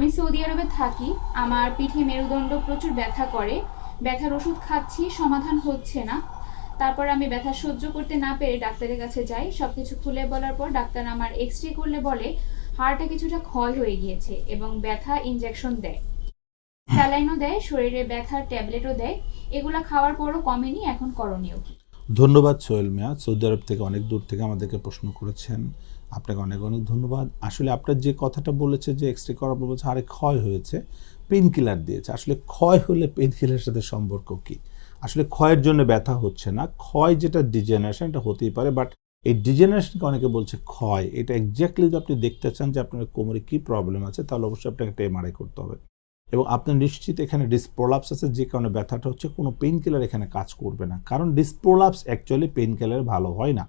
আমি সৌদি আরবে থাকি। আমার পিঠে মেরুদণ্ড প্রচুর ব্যথা করে। ব্যথার ওষুধ খাচ্ছি, সমাধান হচ্ছে না। তারপর আমি ব্যথা সহ্য করতে না পেরে ডাক্তারের কাছে যাই। সবকিছু খুলে বলার পর ডাক্তার আমার এক্স-রে করলে বলে হাড়টা কিছুটা ক্ষয় হয়ে গিয়েছে এবং ব্যথা ইনজেকশন দেয়, স্যালাইনও দেয়, শরীরে ব্যথার ট্যাবলেটও দেয়। এগুলা খাওয়ার পরও কমেনি। এখন করণীয় কি? ধন্যবাদ সোহেল মিয়া, সৌদি আরব থেকে অনেক দূর থেকে আমাদেরকে প্রশ্ন করেছেন। আপনাকে অনেক অনেক ধন্যবাদ। আসলে আপনার যে কথাটা বলেছে যে এক্সরে করার পর বলছে হাড়ে ক্ষয় হয়েছে, পেন কিলার দিয়েছে। আসলে ক্ষয় হলে পেন কিলারের সাথে সম্পর্ক কী? আসলে ক্ষয়ের জন্য ব্যথা হচ্ছে না। ক্ষয় যেটা ডিজেনারেশন, এটা হতেই পারে, বাট এই ডিজেনারেশনকে অনেকে বলছে ক্ষয়। এটা এক্স্যাক্টলি যদি আপনি দেখতে চান যে আপনার কোমরে কী প্রবলেম আছে, তাহলে অবশ্যই আপনাকে একটা এমআরআই করতে হবে এবং আপনার নিশ্চিত এখানে ডিসপ্রোলাপস আছে, যে কারণে ব্যথাটা হচ্ছে। কোনো পেইন কিলার এখানে কাজ করবে না, কারণ ডিসপ্রোলাপস অ্যাকচুয়ালি পেইন কিলার ভালো হয় না,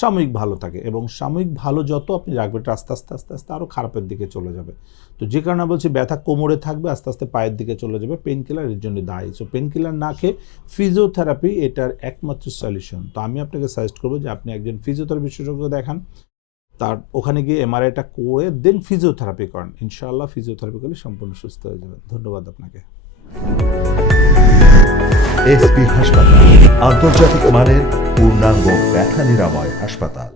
সাময়িক ভালো থাকে এবং সাময়িক ভালো যত আপনি রাখবেন এটা আস্তে আস্তে আস্তে আস্তে আরও খারাপের দিকে চলে যাবে। তো যে কারণে বলছি ব্যথা কোমরে থাকবে, আস্তে আস্তে পায়ের দিকে চলে যাবে, পেইন কিলার এর জন্য দায়ী। সো পেইন কিলার না খেয়ে ফিজিওথেরাপি এটার একমাত্র সলিউশন। তো আমি আপনাকে সাজেস্ট করবো যে আপনি একজন ফিজিওথেরাপি বিশেষজ্ঞ দেখান, তার ওখানে গিয়ে এমআরআইটা করে দেন ফিজিওথেরাপি করেন। ইনশাআল্লাহ ফিজিওথেরাপি করলে সম্পূর্ণ সুস্থ হয়ে যাবেন। ধন্যবাদ আপনাকে। এসপি হাসপাতাল, আন্তর্জাতিক মানের পূর্ণাঙ্গ ব্যথা নিরাময় হাসপাতাল।